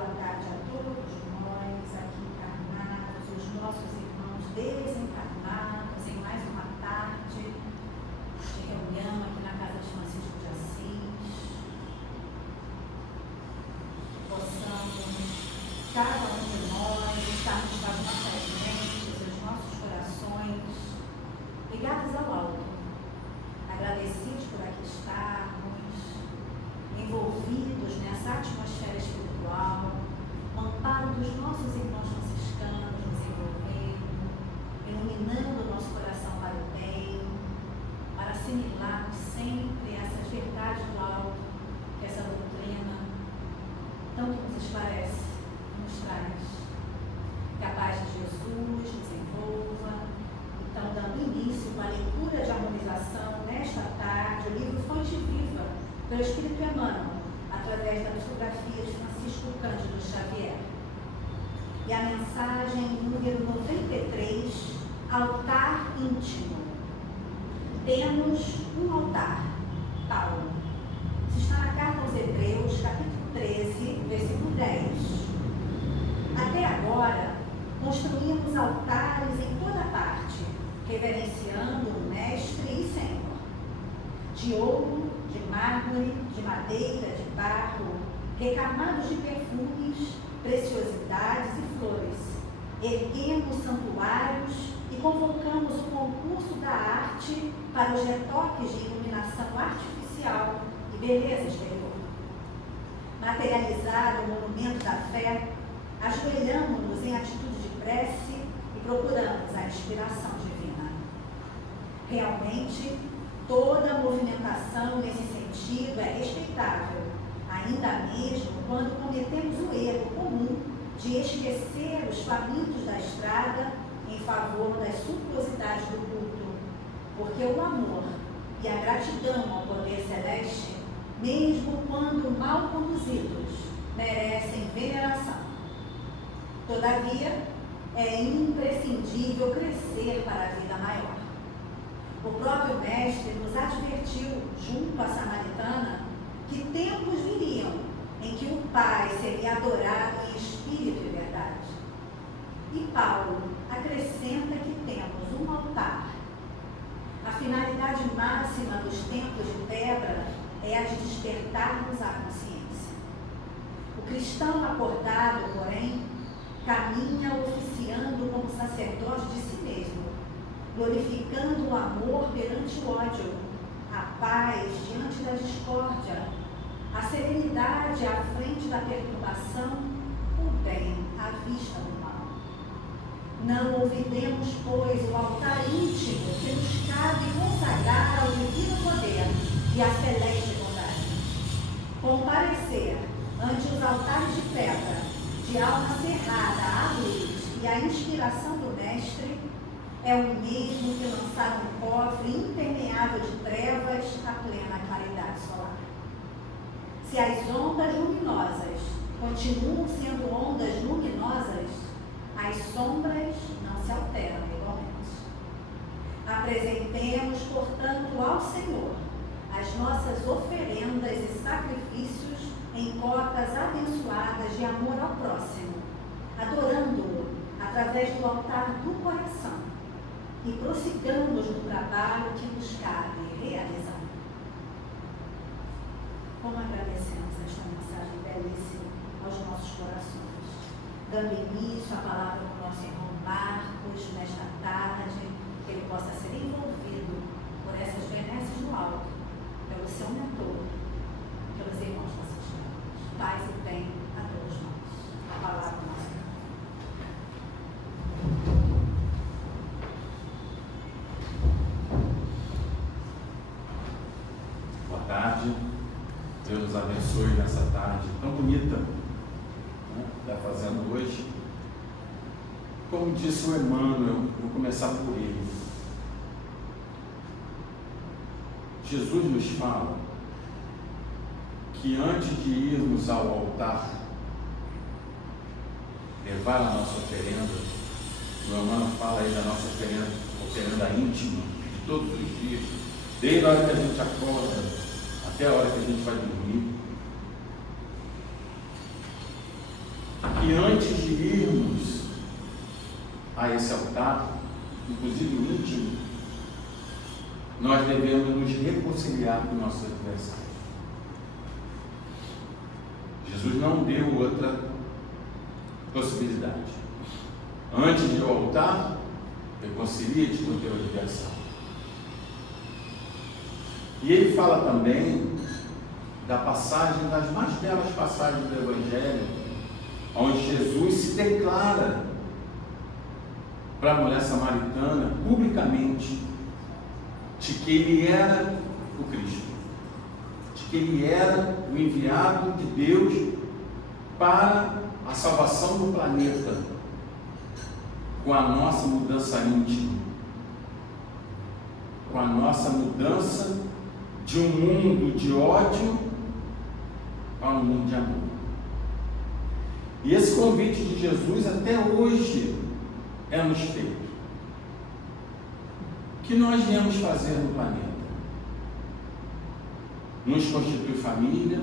boa tarde a todos nós aqui encarnados, os nossos irmãos desencarnados, em mais uma tarde de reunião aqui na Casa de Francisco de Assis. Possamos, cada um de nós, estarmos com as nossas mentes, os nossos corações ligados ao alto, agradecidos por aqui estarmos, envolvidos nessa atmosfera espiritual, amparo dos nossos irmãos franciscanos nos envolvendo, iluminando o nosso coração para o bem, para assimilarmos sempre essas verdades do alto, que essa doutrina tanto nos esclarece, nos traz. Que a paz de Jesus nos envolva. Então, dando início com a leitura de harmonização nesta tarde, o livro Fonte Viva, pelo Espírito Emmanuel, através da psicografia de Francisco Cândido Xavier. E a mensagem número 93, altar íntimo. Temos um altar, Paulo. Isso está na carta aos Hebreus, capítulo 13, versículo 10. Até agora, construímos altares em toda parte, reverenciando o Mestre e Senhor, de ouro, de mármore, de madeira, de barro, recamados de perfumes, preciosidades e flores. Erguemos santuários e convocamos o concurso da arte para os retoques de iluminação artificial e beleza exterior. Materializado o monumento da fé, ajoelhamos-nos em atitude de prece e procuramos a inspiração divina. Realmente, toda movimentação nesse sentido é respeitável, ainda mesmo quando cometemos o erro comum de esquecer os famintos da estrada em favor das suntuosidades do culto, porque o amor e a gratidão ao poder celeste, mesmo quando mal conduzidos, merecem veneração. Todavia, é imprescindível crescer para a vida maior. O próprio Mestre nos advertiu, junto à Samaritana, que tempos viriam em que o Pai seria adorado em espírito e verdade. E Paulo acrescenta que temos um altar. A finalidade máxima dos templos de pedra é a de despertarmos a consciência. O cristão acordado, porém, caminha oficiando como sacerdote de si mesmo, glorificando o amor perante o ódio, a paz diante da discórdia, a serenidade à frente da perturbação, o bem à vista do mal. Não olvidemos, pois, o altar íntimo que nos cabe consagrar ao divino poder e à celeste bondade. Comparecer ante os altares de pedra, de alma cerrada à luz e à inspiração do Mestre, é o mesmo que lançar um cofre impermeável de trevas à plena claridade solar. Se as ondas luminosas continuam sendo ondas luminosas, as sombras não se alteram igualmente. Apresentemos, portanto, ao Senhor as nossas oferendas e sacrifícios em cotas abençoadas de amor ao próximo, adorando-o através do altar do coração e prossigamos no trabalho que nos cabe realizar. Como agradecemos esta mensagem belíssima aos nossos corações, dando início à palavra do nosso irmão Marcos nesta tarde, que ele possa ser envolvido por essas benesses do alto, pelo seu mentor, pelos irmãos franciscanos. Paz e bem a todos nós. A palavra do nosso irmão. Boa tarde. Deus nos abençoe nessa tarde tão bonita, né, que está fazendo hoje. Como disse o Emmanuel, vou começar por ele. Jesus nos fala que antes de irmos ao altar levar a nossa oferenda, o Emmanuel fala aí da nossa oferenda íntima de todos os dias, desde a hora que a gente acorda até a hora que a gente vai dormir. que antes de irmos a esse altar, inclusive o íntimo, nós devemos nos reconciliar com nossos adversários. Jesus não deu outra possibilidade. Antes de ir ao altar, reconcilia-te com o teu adversário. E ele fala também da passagem, das mais belas passagens do Evangelho, onde Jesus se declara para a mulher samaritana, publicamente, de que ele era o Cristo, de que ele era o enviado de Deus para a salvação do planeta, com a nossa mudança íntima, com a nossa mudança de um mundo de ódio para um mundo de amor. E esse convite de Jesus até hoje é nos feito. O que nós viemos fazer no planeta? Uns constituem família,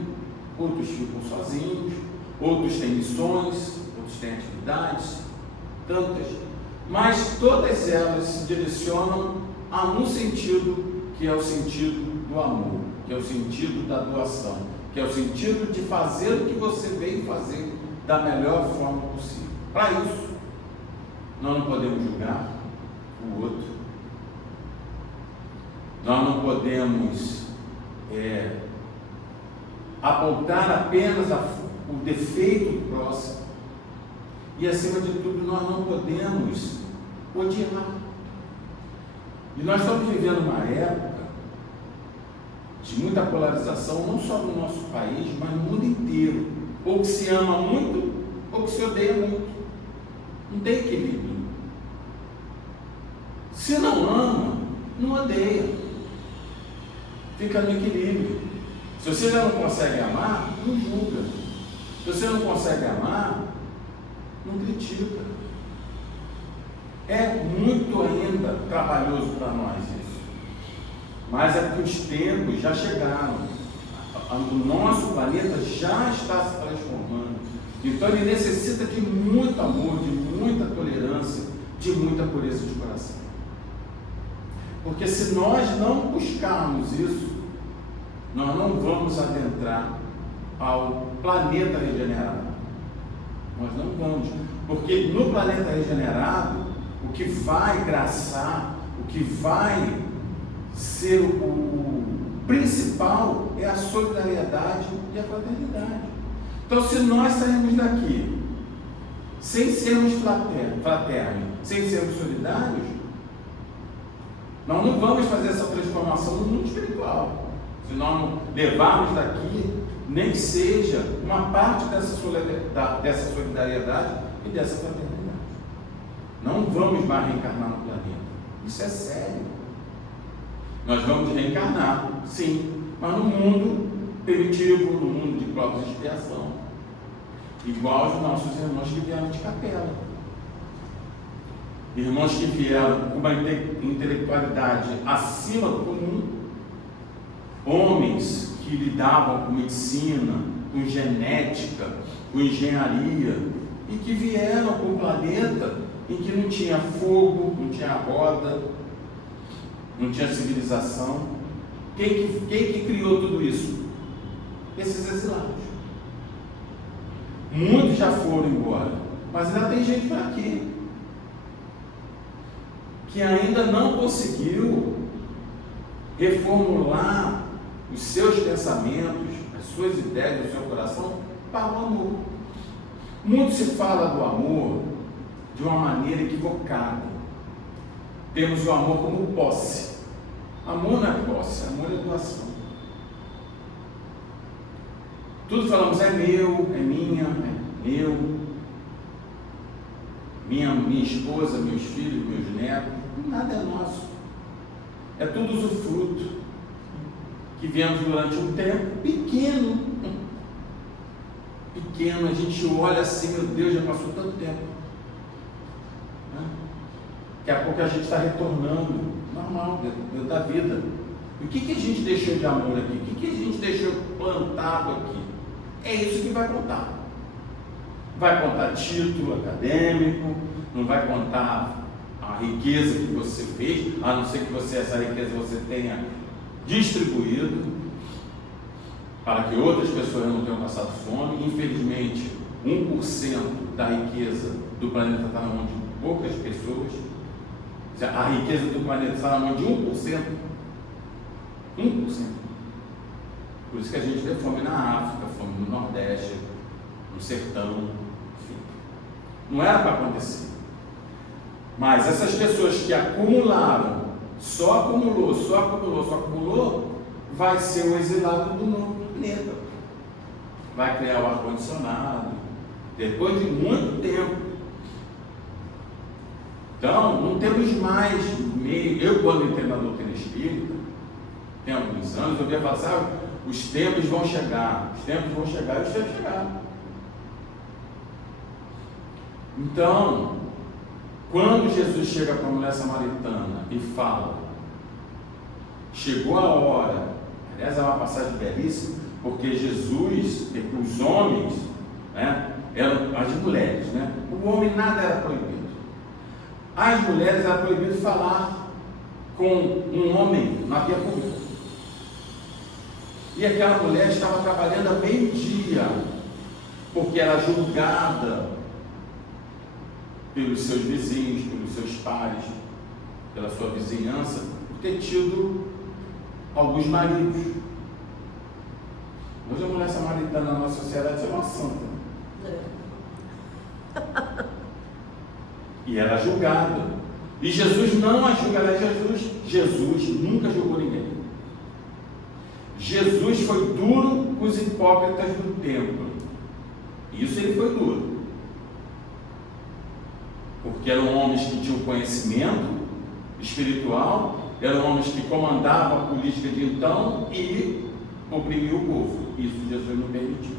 outros ficam sozinhos, outros têm missões, outros têm atividades, tantas, mas todas elas se direcionam a um sentido, que é o sentido do amor, que é o sentido da doação, que é o sentido de fazer o que você veio fazer da melhor forma possível. Para isso, nós não podemos julgar o outro, nós não podemos apontar apenas o defeito do próximo, e acima de tudo, nós não podemos odiar. E nós estamos vivendo uma época de muita polarização, não só no nosso país, mas no mundo inteiro. Ou que se ama muito, ou que se odeia muito. Não tem equilíbrio. Se não ama, não odeia. Fica no equilíbrio. Se você já não consegue amar, não julga. Se você não consegue amar, não critica. É muito ainda trabalhoso para nós isso. Mas é porque os tempos já chegaram. O nosso planeta já está se transformando. Então ele necessita de muito amor, de muita tolerância, de muita pureza de coração. Porque se nós não buscarmos isso, nós não vamos adentrar ao planeta regenerado. Nós não vamos. Porque no planeta regenerado, o que vai graçar, o que vai ser o principal é a solidariedade e a fraternidade. Então, se nós sairmos daqui sem sermos fraternos, sem sermos solidários, nós não vamos fazer essa transformação no mundo espiritual. Se nós não levarmos daqui, nem que seja uma parte dessa solidariedade e dessa fraternidade. Não vamos mais reencarnar no planeta. Isso é sério. Nós vamos reencarnar, sim, mas no mundo primitivo, no mundo de provas de expiação, igual aos nossos irmãos que vieram de Capela. Irmãos que vieram com uma intelectualidade acima do comum, homens que lidavam com medicina, com genética, com engenharia, e que vieram para um planeta em que não tinha fogo, não tinha roda, não tinha civilização. Quem que criou tudo isso? Esses exilados. Muitos já foram embora, mas ainda tem gente por aqui que ainda não conseguiu reformular os seus pensamentos, as suas ideias, o seu coração para o amor. Muito se fala do amor de uma maneira equivocada. Temos o amor como posse. Amor não é posse, amor é doação. Tudo falamos é meu, é minha, é meu, minha esposa, meus filhos, meus netos. Nada é nosso. É tudo usufruto que viemos durante um tempo pequeno. Pequeno, a gente olha assim, meu Deus, já passou tanto tempo. Daqui a pouco a gente está retornando, normal, dentro da vida. E o que a gente deixou de amor aqui? O que a gente deixou plantado aqui? É isso que vai contar. vai contar título acadêmico, não vai contar a riqueza que você fez, a não ser que essa riqueza você tenha distribuído para que outras pessoas não tenham passado fome. Infelizmente, 1% da riqueza do planeta está na mão de poucas pessoas. A riqueza do planeta está na mão de 1%. 1%. Por isso que a gente vê fome na África, fome no Nordeste, no sertão, enfim. Não era para acontecer. Mas essas pessoas que acumularam, só acumulou, vai ser o exilado do novo planeta. Vai criar o ar-condicionado, depois de muito tempo. Então, não temos mais meio. Eu, quando entrei na doutrina espírita, tem alguns anos, eu via falar assim, os tempos vão chegar, e os tempos chegaram. Então, quando Jesus chega para a mulher samaritana e fala, chegou a hora, aliás é uma passagem belíssima, porque Jesus, os homens, né, eram as mulheres, né? O homem nada era proibido. As mulheres era proibido falar com um homem, não havia público. E aquela mulher estava trabalhando a meio-dia, porque era julgada pelos seus vizinhos, pelos seus pares, pela sua vizinhança, por ter tido alguns maridos. Hoje a mulher samaritana na nossa sociedade é uma santa. E era julgada. E Jesus não a julga, ela é Jesus nunca julgou ninguém. Jesus foi duro com os hipócritas do templo. Isso ele foi duro. Porque eram homens que tinham conhecimento espiritual, eram homens que comandavam a política de então e oprimiam o povo. Isso Jesus não permitiu.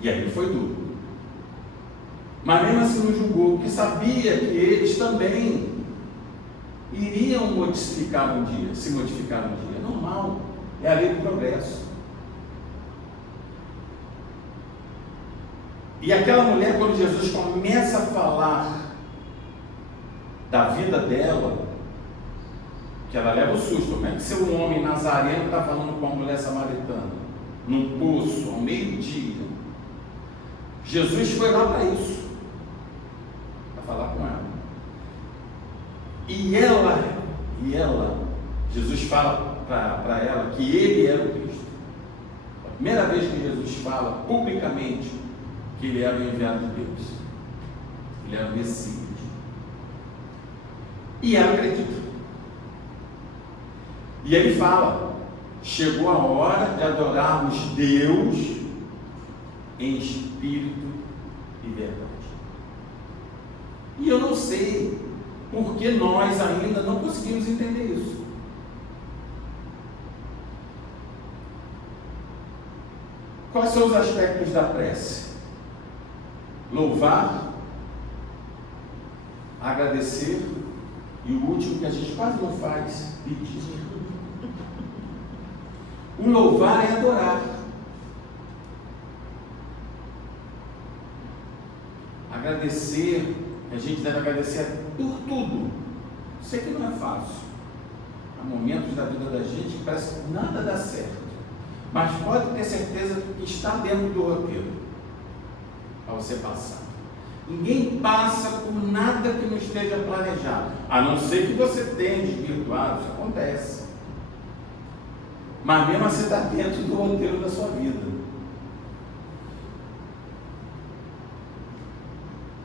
E aí ele foi duro. Mas mesmo assim não julgou, porque sabia que eles também iriam se modificar um dia. É normal, é a lei do progresso. E aquela mulher, quando Jesus começa a falar da vida dela, que ela leva o susto. Como é que seu homem nazareno está falando com uma mulher samaritana? Num poço, ao meio-dia. Jesus foi lá para isso, para falar com ela. E ela, Jesus fala para ela que ele era o Cristo. A primeira vez que Jesus fala publicamente que ele era o enviado de Deus. Ele era o Messias. E ela acredita. E ele fala, chegou a hora de adorarmos Deus em espírito e verdade. E eu não sei porque nós ainda não conseguimos entender isso. Quais são os aspectos da prece? Louvar, agradecer, e o último que a gente quase não faz, pedir. O louvar é adorar. Agradecer, a gente deve agradecer por tudo. Sei que não é fácil. Há momentos da vida da gente que parece que nada dá certo. Mas pode ter certeza que está dentro do roteiro para você passar. Ninguém passa por nada que não esteja planejado, a não ser que você tenha desvirtuado, isso acontece. Mas mesmo assim está dentro do roteiro da sua vida.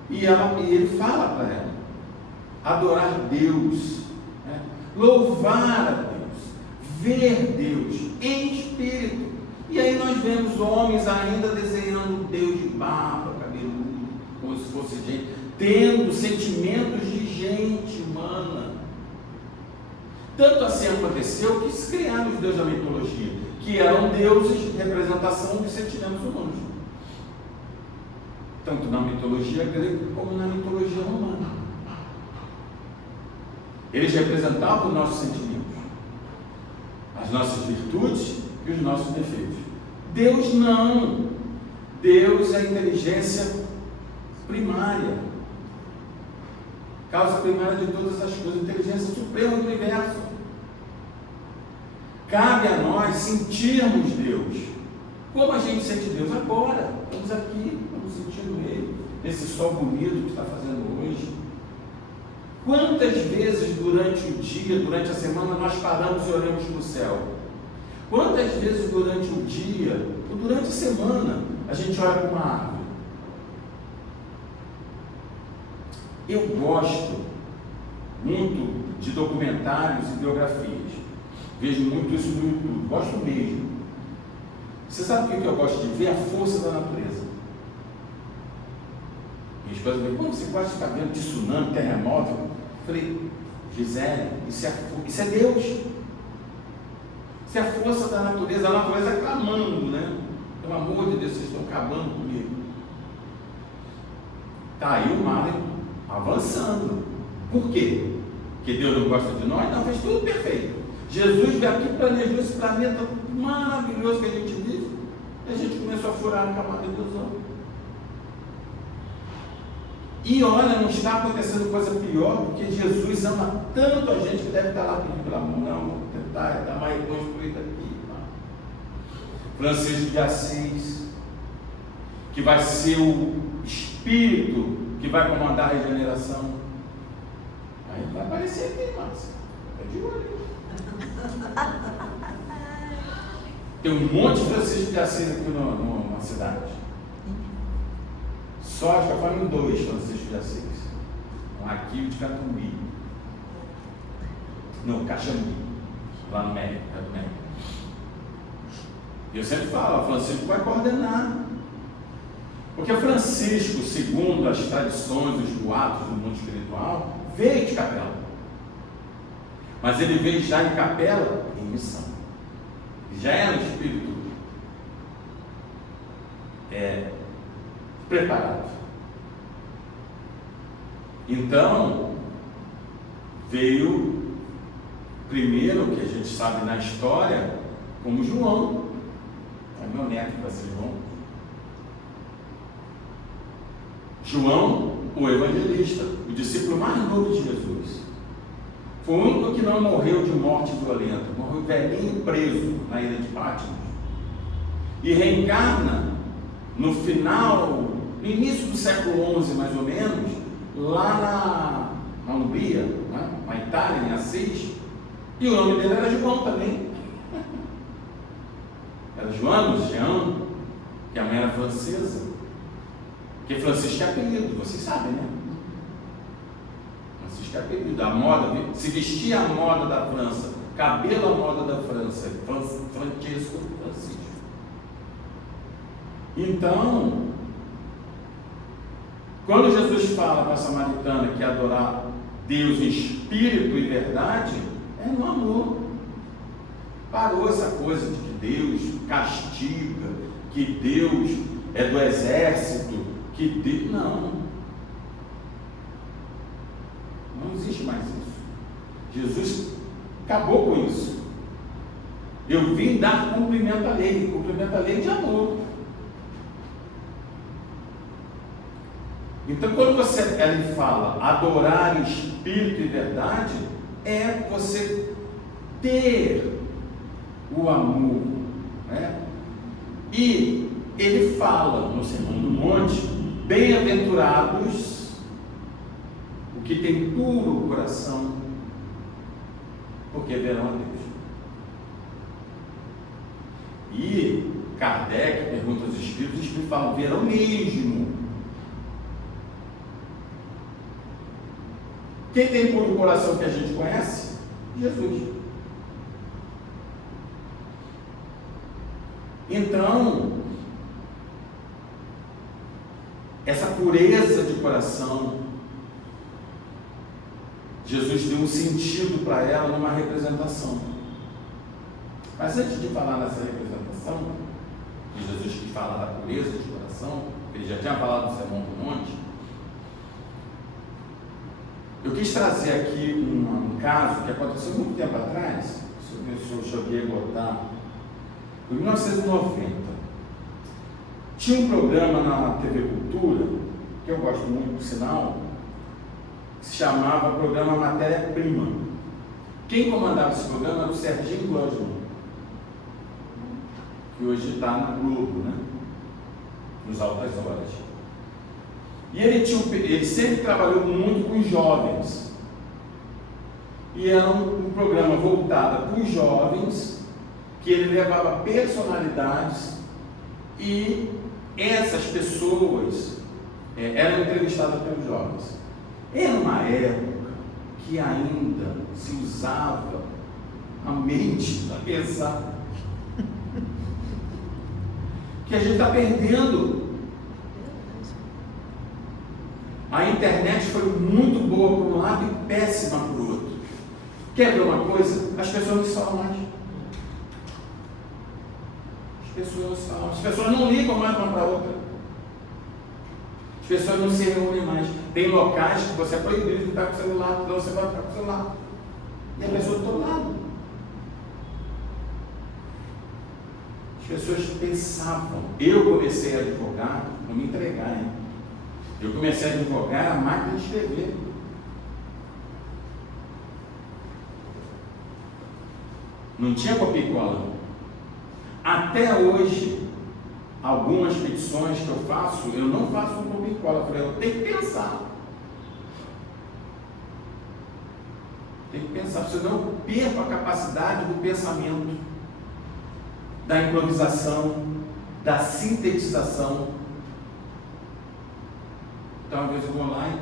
E ele fala para ela, adorar Deus, né? Louvar a Deus, ver Deus em espírito. E aí nós vemos homens ainda desenhando Deus de barba, cabeludo, como se fosse gente, tendo sentimentos de gente humana. Tanto assim aconteceu que se criaram os deuses da mitologia, que eram deuses de representação dos sentimentos humanos, tanto na mitologia grega como na mitologia romana. Eles representavam os nossos sentimentos, as nossas virtudes e os nossos defeitos. Deus não. Deus é a inteligência primária. Causa primária de todas as coisas, inteligência suprema do universo. Cabe a nós sentirmos Deus. Como a gente sente Deus agora? Estamos aqui, estamos sentindo Ele, nesse sol bonito que está fazendo hoje. Quantas vezes durante o dia, durante a semana, nós paramos e olhamos para o céu? Quantas vezes durante o dia, ou durante a semana, a gente olha para uma árvore? Eu gosto muito de documentários e biografias. Vejo muito isso no YouTube, gosto mesmo. Você sabe o que eu gosto de ver? A força da natureza. Minha esposa me pergunta, você gosta de ficar vendo de tsunami, terremoto? Eu falei, Gisele, isso é Deus. Isso é a força da natureza, a natureza clamando, né? Pelo amor de Deus, vocês estão acabando comigo. Está aí o mar avançando. Por quê? Porque Deus não gosta de nós? Não, fez tudo perfeito. Jesus veio aqui, planejou esse planeta maravilhoso que a gente vive, e a gente começou a furar a camada de ozônio. E olha, não está acontecendo coisa pior, porque Jesus ama tanto a gente que deve estar lá pedindo pelo amor, não, vou tentar dar mais construído aqui. Francisco de Assis, que vai ser o Espírito que vai comandar a regeneração. Aí vai aparecer aqui, Márcia. É de olho. Tem um monte de Francisco de Assis aqui na cidade. Só acho que eu falo em 2 Francisco de Assis. Um aqui e o de Catumbi. Não, Caxambi. Lá no México. Eu sempre falo, Francisco vai coordenar. Porque Francisco, segundo as tradições, os boatos do mundo espiritual, veio de Capela. Mas ele veio já em Capela em missão. Já era um espírito preparado. Então, veio primeiro, que a gente sabe na história, como João. É meu neto que vai ser João. João, o evangelista, o discípulo mais novo de Jesus. Foi o único que não morreu de morte violenta. Morreu velhinho preso na ilha de Patmos. E reencarna no início do século XI, mais ou menos, lá na Hungria, né? Na Itália, em Assis. E o nome dele era João também. Era Jean, que a mãe era francesa. Porque Francisco é apelido, vocês sabem, né? Francisco é apelido. A moda, se vestia a moda da França, cabelo a moda da França, Francisco. Então, quando Jesus fala para a samaritana que adorar Deus em espírito e verdade, é no amor. Parou essa coisa de que Deus castiga, que Deus é do exército, que Deus... Não existe mais isso. Jesus acabou com isso. Eu vim dar cumprimento à lei de amor. Então, quando ele fala adorar em espírito e verdade, é você ter o amor, né? E ele fala no Sermão do Monte, bem-aventurados o que tem puro coração, porque verão a Deus. E Kardec pergunta aos espíritos, os espíritos falam, verão mesmo. Quem tem puro coração que a gente conhece? Jesus. Então, essa pureza de coração, Jesus deu um sentido para ela numa representação. Mas antes de falar nessa representação, que Jesus quis falar da pureza de coração, ele já tinha falado no Sermão do Monte, eu quis trazer aqui um caso que aconteceu muito tempo atrás, se eu cheguei a botar, em 1990. Tinha um programa na TV Cultura que eu gosto muito, por sinal, se chamava Programa Matéria-Prima. Quem comandava esse programa era o Serginho Gosman, que hoje está na Globo, né? Nos Altas Horas. E ele sempre trabalhou muito com jovens. E era um programa voltado para os jovens, que ele levava personalidades e essas pessoas eram entrevistadas pelos jovens. Era uma época que ainda se usava a mente para pensar. Que a gente está perdendo. A internet foi muito boa por um lado e péssima por outro. Quer ver uma coisa? As pessoas não se falam mais. As pessoas não ligam mais uma para a outra. As pessoas não se reúnem mais. Tem locais que você é proibido de estar com o celular, então você vai ficar com o celular. E a pessoa do outro lado. As pessoas pensavam. Eu comecei a advogar, não me entregar, hein? Eu comecei a advogar a máquina de escrever. Não tinha copia e cola. Até hoje, algumas petições que eu faço, eu não faço com copia e cola. Eu falei, eu tenho que pensar. Tem que pensar, senão eu perco a capacidade do pensamento, da improvisação, da sintetização. Então, às vezes eu vou lá e...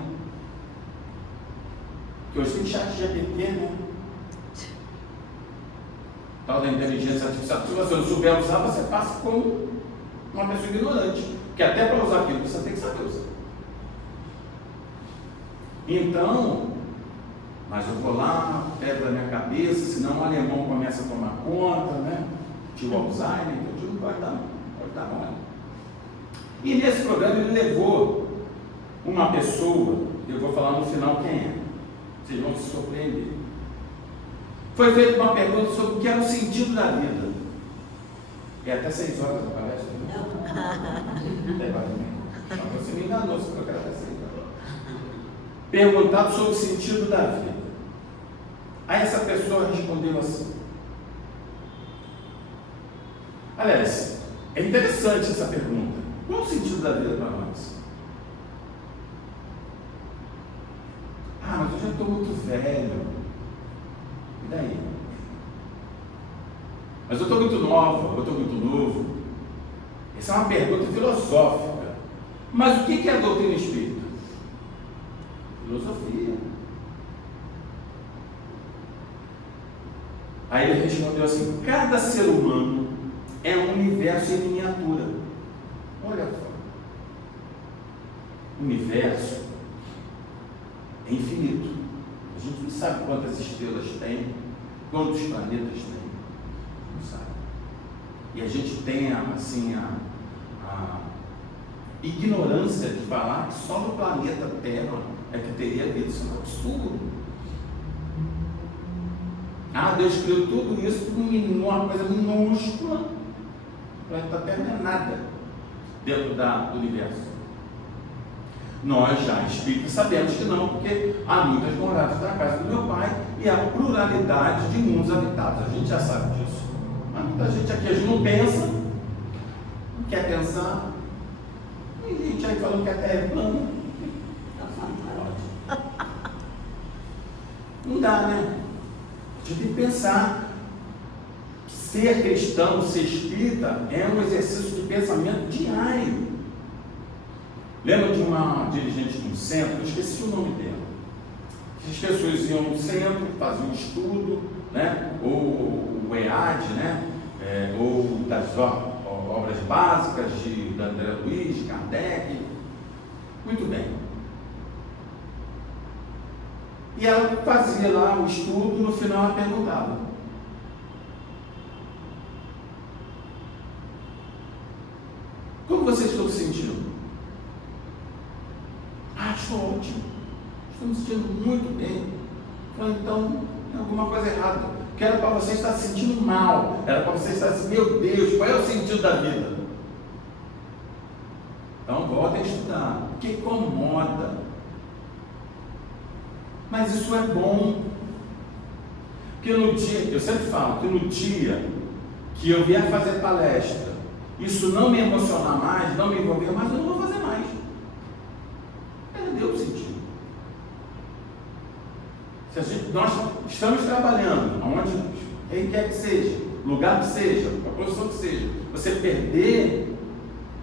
Porque hoje tem chat GPT, né? Tal da inteligência artificial. Se você não souber usar, você passa como uma pessoa ignorante. Porque até para usar aquilo, você tem que saber usar. Então, mas eu vou lá, pego da minha cabeça, senão o alemão começa a tomar conta, né? Tio Alzheimer, então o tio não pode dar mole. E nesse programa ele levou uma pessoa, eu vou falar no final quem é, vocês vão se surpreender. Foi feita uma pergunta sobre o que era o sentido da vida. É até 6 horas a palestra, né? Você me enganou, se eu quero até 6 horas. Perguntado sobre o sentido da vida. Aí essa pessoa respondeu assim. Aliás, é interessante essa pergunta. Qual o sentido da vida para nós? Ah, mas eu já estou muito velho. E daí? Mas eu estou muito nova, eu estou muito novo. Essa é uma pergunta filosófica. Mas o que é a doutrina espírita? Filosofia. Aí ele respondeu assim: cada ser humano é um universo em miniatura. Olha só. O universo é infinito. A gente não sabe quantas estrelas tem, quantos planetas tem. Não sabe. E a gente tem assim a ignorância de falar que só no planeta Terra é que teria vida. Isso é um absurdo. Ah, Deus criou tudo isso numa coisa minúscula. O planeta Terra não é nada dentro do universo. Nós já espíritas sabemos que não, porque há muitas moradas na casa do meu pai e há pluralidade de mundos habitados. A gente já sabe disso. Mas muita gente aqui, a gente não pensa, não quer pensar. Tem gente aí falando que a Terra é plana. Não dá, né? A gente tem que pensar. Ser cristão, ser espírita, é um exercício de pensamento diário. Lembra de uma dirigente de um centro, eu esqueci o nome dela. As pessoas iam no centro, faziam um estudo, né? Ou o EAD, né? Ou das obras básicas de André Luiz, Kardec. Muito bem. E ela fazia lá o estudo, no final ela perguntava: como vocês estão se sentindo? Ah, estou ótimo. Estou me sentindo muito bem. Então, tem alguma coisa errada. Que era para você estar se sentindo mal. Era para você estar assim: meu Deus, qual é o sentido da vida? Então volta a estudar, porque incomoda. Mas isso é bom. Porque no dia, eu sempre falo que no dia que eu vier fazer palestra, isso não me emocionar mais, não me envolver mais, eu não vou fazer mais. Perdeu o sentido. Nós estamos trabalhando, quem quer que seja, lugar que seja, a profissão que seja, você perder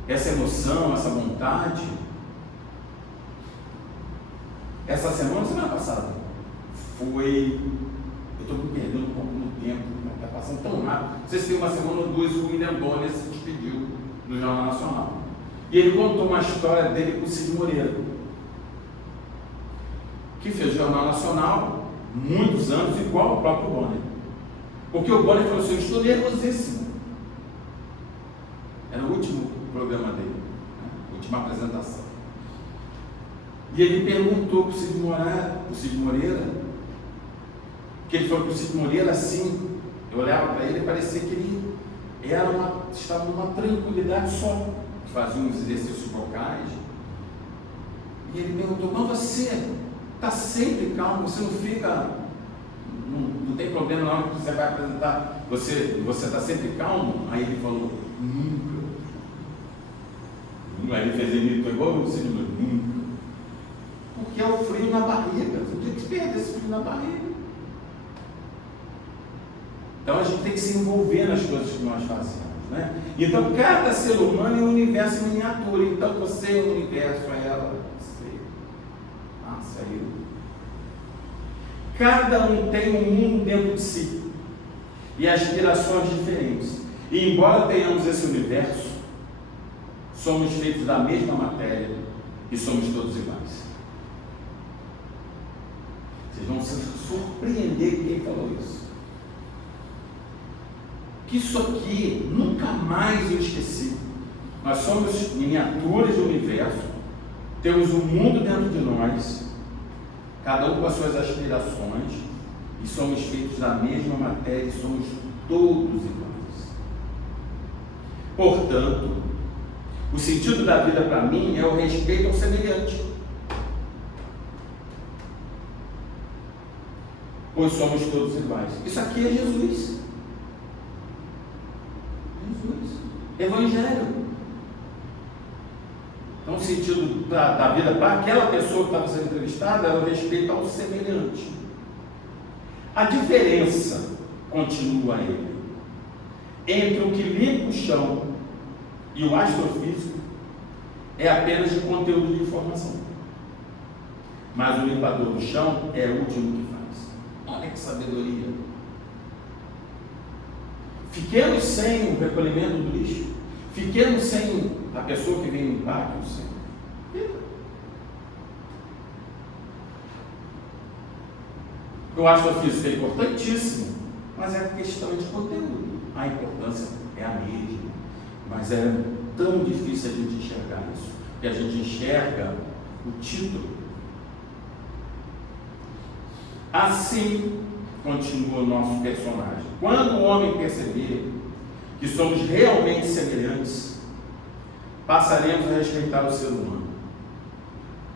essa emoção, essa vontade. Essa semana passada, eu estou me perdendo um pouco no tempo, está passando tão rápido. Não sei se tem uma semana ou duas, o William Bonner se despediu do Jornal Nacional. E ele contou uma história dele com o Cid Moreira, que fez o Jornal Nacional muitos anos, igual o próprio Bonner. Porque o Bonner falou assim: eu estou nervosíssimo. Era o último programa dele, né? A última apresentação. E ele perguntou para o Cid Moreira, que ele falou que o Cid Moreira, assim, eu olhava para ele e parecia que ele estava numa tranquilidade só, fazia uns exercícios vocais. E ele perguntou: mas você está sempre calmo, você não fica, não tem problema na hora que você vai apresentar, você está sempre calmo? Aí ele falou: nunca. Aí ele fez, ele igual o Cid Moreira: nunca. Porque é o frio na barriga, você tem que perder esse frio na barriga. Então a gente tem que se envolver nas coisas que nós fazemos, né? Então cada ser humano é um universo em miniatura. Então você é um universo, ela, você, saiu. Cada um tem um mundo dentro de si e aspirações diferentes. E embora tenhamos esse universo, somos feitos da mesma matéria e somos todos iguais. Vocês vão se surpreender quem falou isso. Que isso aqui nunca mais eu esqueci. Nós somos miniaturas do universo, temos um mundo dentro de nós, cada um com as suas aspirações, e somos feitos da mesma matéria e somos todos iguais. Portanto, o sentido da vida para mim é o respeito ao semelhante. Pois somos todos iguais. Isso aqui é Jesus. Evangelho. Então o sentido da vida para aquela pessoa que estava sendo entrevistada era o respeito ao semelhante. A diferença, continua ele, entre o que limpa o chão e o astrofísico é apenas de conteúdo de informação. Mas o limpador do chão é o último que faz. Olha que sabedoria. Fiquemos sem o recolhimento do lixo. Fiquemos sem a pessoa que vem limpar aqui o centro. O astrofísico é importantíssimo, mas é questão de conteúdo. A importância é a mesma, mas é tão difícil a gente enxergar isso, porque a gente enxerga o título. Assim continua o nosso personagem. Quando o homem perceber que somos realmente semelhantes, passaremos a respeitar o ser humano,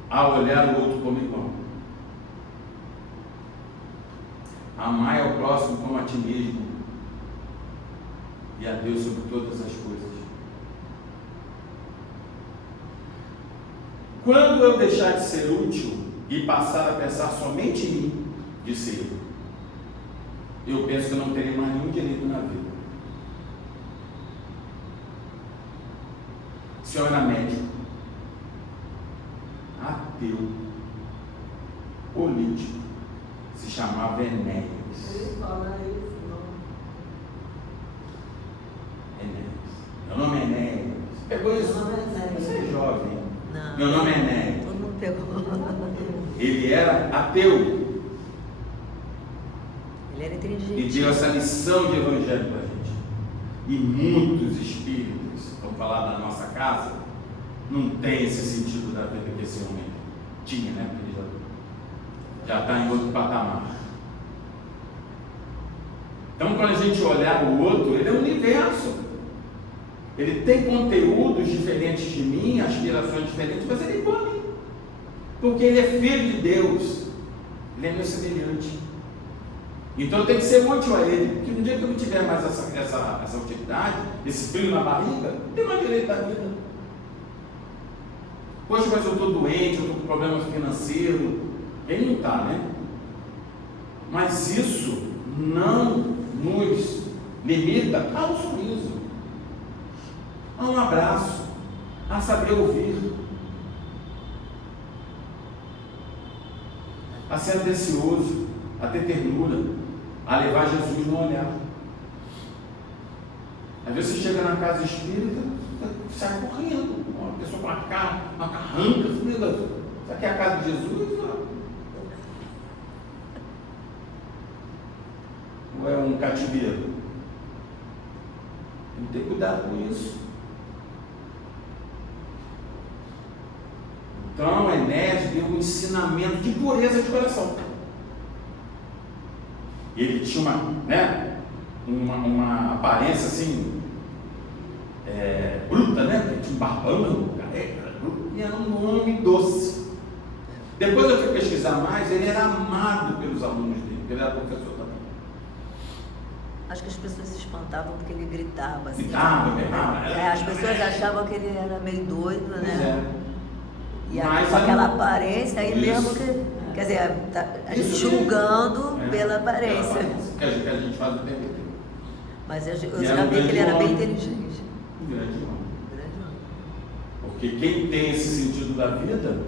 a olhar o outro como igual. Amai ao próximo como a ti mesmo, e a Deus sobre todas as coisas. Quando eu deixar de ser útil e passar a pensar somente em mim, disse ele, eu penso que eu não terei mais nenhum direito na vida. O senhor era médico, ateu, político, se chamava Enéas. Ele fala isso, não. Enéas. Meu nome é Enéas. Pegou isso? Meu nome é Enéas. Você é jovem. Não. Meu nome é Enéas. Todo mundo pegou. Ele era ateu. Ele era inteligente. E deu essa lição de evangelho para a gente. E muitos espíritos, vamos falar da nossa casa, não tem esse sentido da vida que esse homem tinha, né? Porque ele já está em outro patamar. Então, quando a gente olhar o outro, ele é um universo. Ele tem conteúdos diferentes de mim, aspirações gerações diferentes, mas ele é igual a mim. Porque ele é filho de Deus. Ele é meu semelhante. Então eu tenho que ser útil a ele. Porque no dia que eu não tiver mais essa utilidade, esse frio na barriga, não tem mais direito da vida. Poxa, mas eu estou doente, eu estou com problema financeiro. Quem não está, né? Mas isso não nos limita ao sorriso, a um abraço, a saber ouvir, a ser atencioso, a ter ternura, a levar Jesus no olhar. Às vezes você chega na casa espírita, você sai correndo, uma pessoa com uma carranca, meu Deus, isso aqui é a casa de Jesus? Ou é um cativeiro? Tem que ter cuidado com isso. Então, Enés deu um ensinamento de pureza de coração. Ele tinha uma aparência assim, bruta, né? Porque tinha um barbão, e era um homem doce. Depois eu fui pesquisar mais, ele era amado pelos alunos dele, porque ele era professor também. Acho que as pessoas se espantavam porque ele gritava assim. Berrava. As pessoas achavam que ele era meio doido, né? E mas com aquela aparência aí isso. mesmo que, quer dizer, a gente julgando pela aparência. Que a gente faz o tempo inteiro. Mas eu já vi que ele era bem inteligente. Um grande homem. Porque quem tem esse sentido da vida,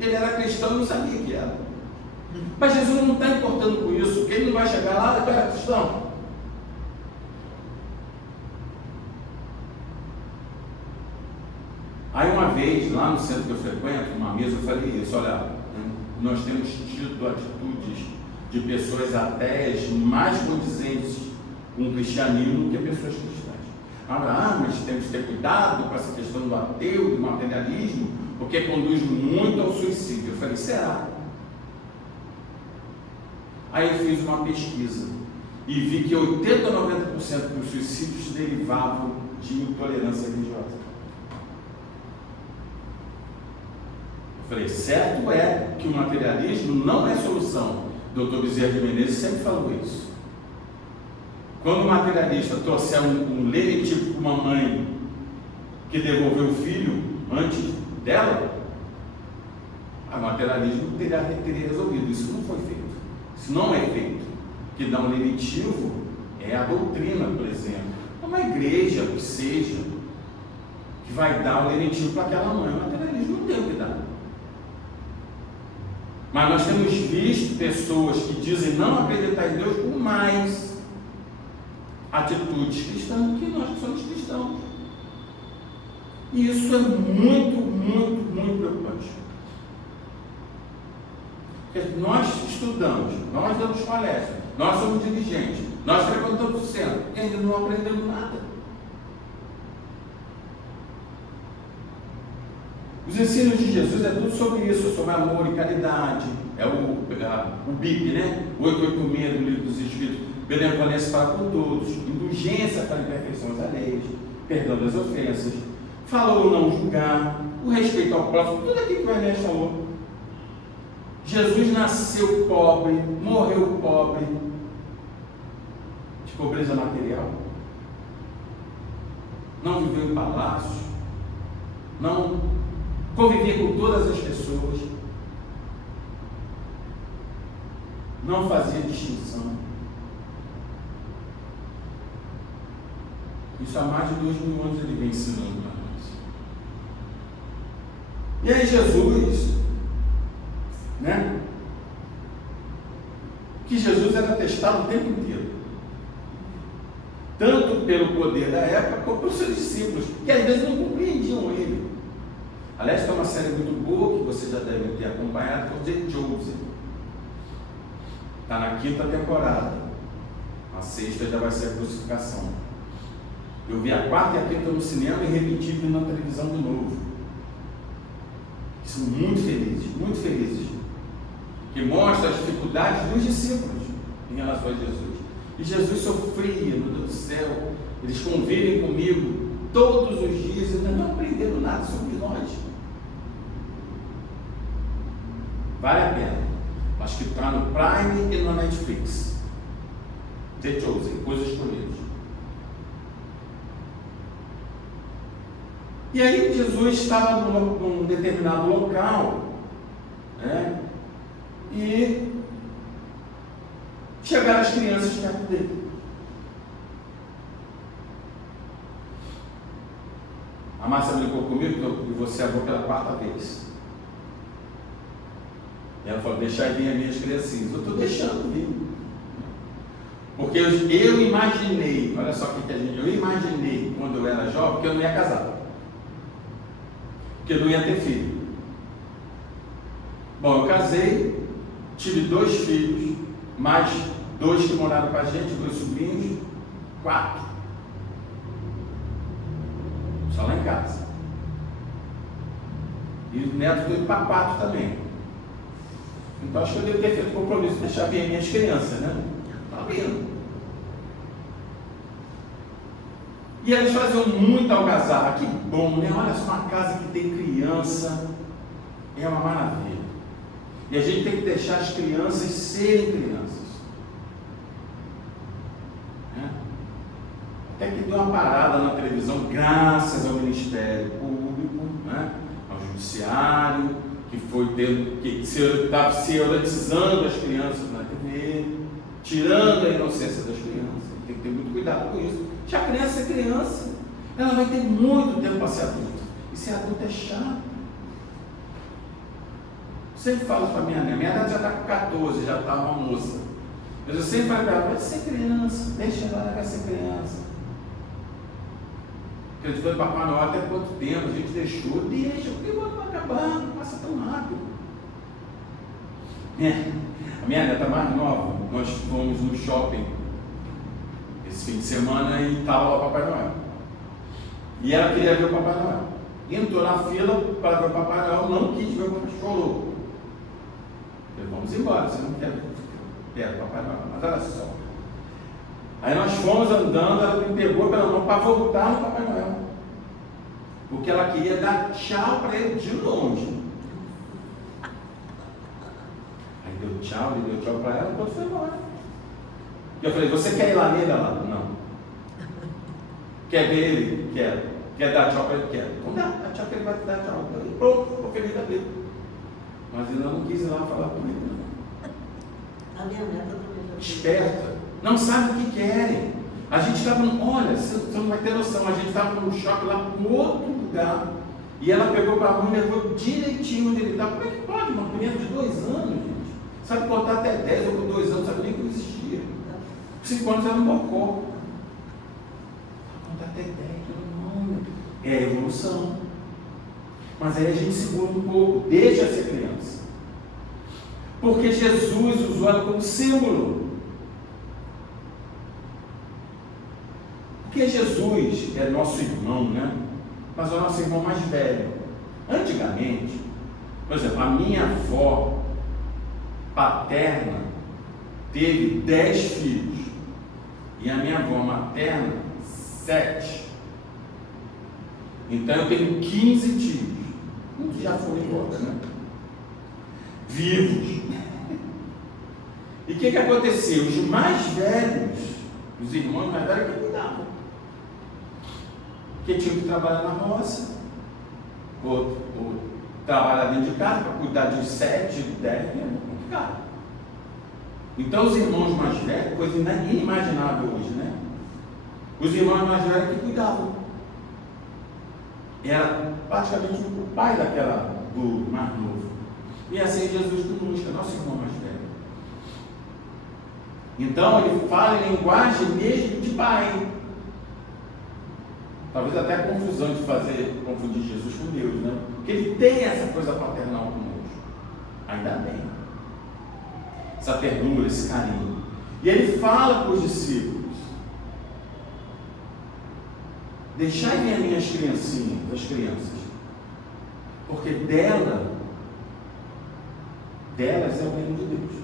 ele era cristão e não sabia que era. Mas Jesus não está importando com isso, porque ele não vai chegar lá e era cristão. Aí uma vez, lá no centro que eu frequento, numa mesa, eu falei isso, olha, nós temos tido atitudes de pessoas ateias mais condizentes com o cristianismo do que pessoas cristãs. Mas temos que ter cuidado com essa questão do ateu, do materialismo, porque conduz muito ao suicídio. Eu falei, será? Aí eu fiz uma pesquisa e vi que 80% a 90% dos suicídios derivavam de intolerância religiosa. Eu falei, certo é que o materialismo não é solução. Dr. Bezerra de Menezes sempre falou isso. Quando o materialista trouxer um lenitivo para uma mãe que devolveu o filho antes dela, o materialismo teria resolvido. Isso não foi feito. Isso não é feito. O que dá um lenitivo é a doutrina, por exemplo. É uma igreja, o que seja, que vai dar o lenitivo para aquela mãe. O materialismo não tem o que dar. Mas nós temos visto pessoas que dizem não acreditar em Deus com mais atitudes cristãs do que nós que somos cristãos. E isso é muito, muito, muito preocupante. Porque nós estudamos, nós damos palestras, nós somos dirigentes, nós frequentamos o centro e ainda não aprendemos nada. Os ensinos de Jesus é tudo sobre isso, sobre amor e caridade. É o BIP, né? 886 do Livro dos Espíritos. Benevolência para com todos, indulgência para imperfeições alheias, perdão das ofensas, falou não julgar, o respeito ao próximo, tudo aquilo que o Ernesto falou. Jesus nasceu pobre, morreu pobre, de pobreza material, não viveu em palácio, não convivia com todas as pessoas, não fazia distinção. Isso há mais de 2000 anos ele vem ensinando para nós. E aí Jesus, né? Que Jesus era testado o tempo inteiro. Tanto pelo poder da época, como pelos seus discípulos, que às vezes não compreendiam ele. Aliás, tem uma série muito boa, que vocês já devem ter acompanhado, que é o The Chosen. Está na 5ª temporada. A 6ª já vai ser a crucificação. Eu vi a 4ª e a 5ª no cinema e repeti na televisão de novo. São muito felizes. Que mostra as dificuldades dos discípulos em relação a Jesus. E Jesus sofria, meu Deus do céu. Eles convivem comigo todos os dias e ainda não aprenderam nada sobre nós. Vale a pena. Acho que está no Prime e no Netflix. The Chosen, Os Escolhidos. E aí Jesus estava num determinado local, né? E chegaram as crianças perto dele. A Márcia brincou comigo que você avô pela quarta vez. E ela falou, deixar vir as minhas criancinhas. Eu estou deixando vir. Porque eu imaginei, olha só o que eu imaginei quando eu era jovem, que eu não ia casar. Que eu não ia ter filho. Bom, eu casei, tive 2 filhos, mais 2 que moraram com a gente, 2 sobrinhos, 4. Só lá em casa. E o neto foi para 4 também. Então acho que eu devo ter feito compromisso de deixar vir minhas crianças, né? Está vendo? E eles faziam muito algazarra. Que bom, né? Olha só, uma casa que tem criança. É uma maravilha. E a gente tem que deixar as crianças serem crianças. Até que deu uma parada na televisão, graças ao Ministério Público, né? Ao Judiciário, que foi tendo, que estava se erotizando as crianças na TV, tirando a inocência das crianças. Tem que ter muito cuidado com isso. Se a criança é criança, ela vai ter muito tempo para ser adulta. E ser adulta é chato. Eu sempre falo para minha neta já está com 14, já está uma moça. Mas eu sempre falo para ela, vai ser criança, deixa ela, vai ser criança. Acreditou em Papai Noel até quanto tempo? A gente deixou, deixa, porque o ano vai acabar, não passa tão rápido. A minha neta mais nova, nós fomos no shopping esse fim de semana e estava lá o Papai Noel. E ela queria ver o Papai Noel. Entrou na fila para ver o Papai Noel, não quis ver o Papai Noel, chorou. Eu vamos embora, você não quer ver o Papai Noel, mas olha só. Aí nós fomos andando, ela me pegou pela mão para voltar no Papai Noel. Porque ela queria dar tchau para ele de longe. Aí deu tchau, ele deu tchau para ela, enquanto foi embora. E eu falei, você quer ir lá nele? Ela, não. Quer ver ele? Quero. Quer dar tchau para ele? Quero. Então dá tchau que ele vai te dar tchau. Então, pronto, ficou feliz da vida. Mas ele não quis ir lá falar comigo. A minha neta também. Esperta. Não sabe o que querem. A gente estava, olha, você não vai ter noção, a gente estava no shopping lá com outro lugar. E ela pegou para a mão e levou direitinho onde ele estava. Como é que pode? Uma criança de 2 anos, gente. Sabe contar até 10 ou com 2 anos, sabe nem que existia. 5 anos era um bocó. Contar até 10, não. É evolução. Mas aí a gente segura um pouco, deixa ser criança. Porque Jesus usou ela como símbolo. Porque Jesus é nosso irmão, né? Mas é o nosso irmão mais velho. Antigamente, por exemplo, a minha avó paterna teve 10 filhos. E a minha avó materna, 7. Então eu tenho 15 tios. Muitos já foram embora, né? Vivos. E o que aconteceu? Os mais velhos, os irmãos mais velhos que cuidavam. Porque tinham que trabalhar na roça, ou trabalhar dentro de casa para cuidar de 7, 10, é complicado. Então os irmãos mais velhos, coisa inimaginável hoje, né? Os irmãos mais velhos que cuidavam. Era praticamente o pai do mais novo. E assim é Jesus conosco, é nosso irmão mais velho. Então ele fala em linguagem mesmo de pai. Talvez até a confusão de confundir Jesus com Deus, né? Porque ele tem essa coisa paternal conosco. Ainda bem. Essa ternura, esse carinho. E ele fala para os discípulos: deixai vir as minhas criancinhas, as crianças, porque delas é o reino de Deus.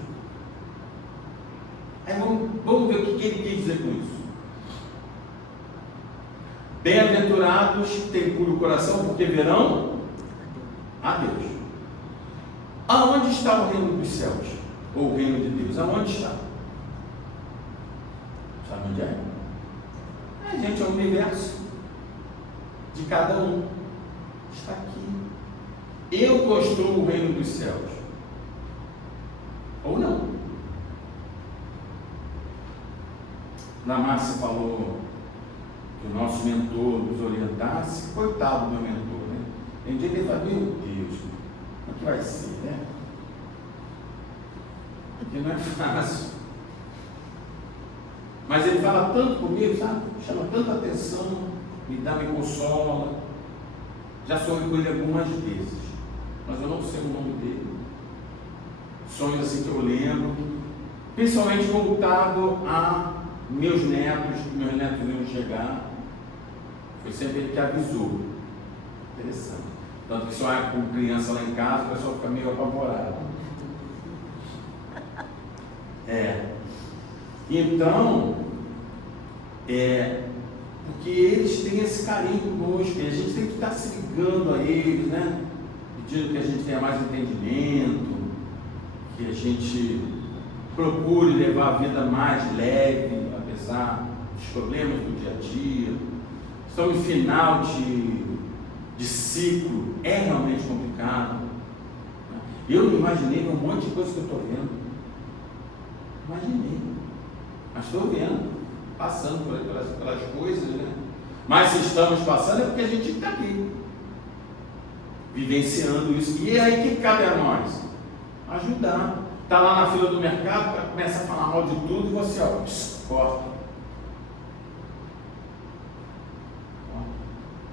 Aí vamos ver o que ele quer dizer com isso. Bem-aventurados que têm puro coração, porque verão a Deus. Aonde está o reino dos céus? Ou o reino de Deus? Aonde está? Sabe onde é? Gente, é o universo de cada um. Está aqui. Eu construo o reino dos céus. Ou não. Na Márcia falou que o nosso mentor nos orientasse. Coitado do meu mentor, né? Tem dia que ele fala, meu Deus, como que vai ser, né? Porque não é fácil. Mas ele fala tanto comigo, sabe? Chama tanta atenção, me consola. Já sonhei com ele algumas vezes, mas eu não sei o nome dele. Sonhos assim que eu lembro, principalmente voltado a meus netos iam chegar. Foi sempre ele que avisou. Interessante. Tanto que sonhar com criança lá em casa, o pessoal fica meio apavorado. Então, porque eles têm esse carinho conosco, e a gente tem que estar se ligando a eles, né? Pedindo que a gente tenha mais entendimento, que a gente procure levar a vida mais leve, apesar dos problemas do dia a dia. Estamos em final de ciclo, é realmente complicado. Eu não imaginei um monte de coisa que eu estou vendo. Imaginei, mas estou vendo, passando pelas coisas, né? Mas se estamos passando é porque a gente está aqui, vivenciando isso. E aí que cabe a nós? Ajudar. Está lá na fila do mercado, começa a falar mal de tudo e você, corta.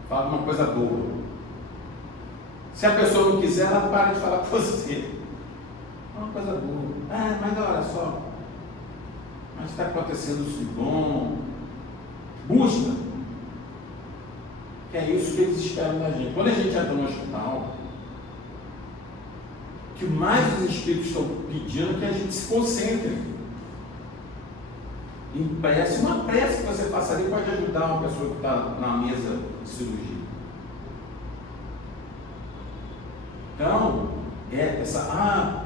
Fala uma coisa boa. Se a pessoa não quiser, ela para de falar com você. Uma coisa boa. Mas olha só. Mas está acontecendo isso de bom. Busca. Que é isso que eles esperam da gente. Quando a gente entra no hospital, o que mais os espíritos estão pedindo é que a gente se concentre. Em prece. Uma prece que você faça ali pode ajudar uma pessoa que está na mesa de cirurgia. Então,